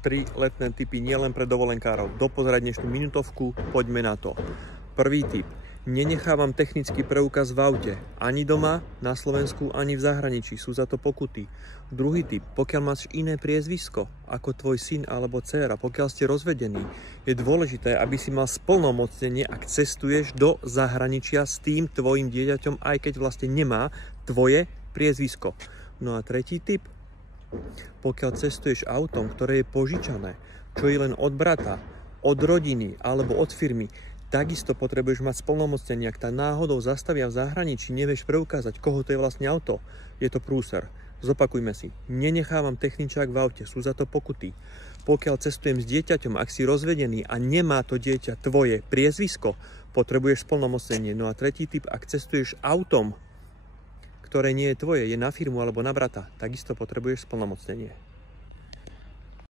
3 letné tipy nielen pre dovolenkárov. Dopozerať dnešnú minutovku, poďme na to. Prvý tip. Nenechávam technický preukaz v aute. Ani doma, na Slovensku, ani v zahraničí. Sú za to pokuty. Druhý tip. Pokiaľ máš iné priezvisko, ako tvoj syn alebo dcéra, pokiaľ ste rozvedení, je dôležité, aby si mal splnomocnenie, ak cestuješ do zahraničia s tým tvojim dieťaťom, aj keď vlastne nemá tvoje priezvisko. No a tretí tip. Pokiaľ cestuješ autom, ktoré je požičané, čo je len od brata, od rodiny alebo od firmy, takisto potrebuješ mať splnomocnenie. Ak tá náhodou zastavia v zahraničí, nevieš preukázať, koho to je vlastne auto, je to prúser. Zopakujme si, nenechávam techničák v aute, sú za to pokuty. Pokiaľ cestujem s dieťaťom, ak si rozvedený a nemá to dieťa tvoje priezvisko, potrebuješ splnomocnenie. No a tretí typ, ak cestuješ autom, ktoré nie je tvoje, je na firmu alebo na brata, takisto potrebuješ splnomocnenie.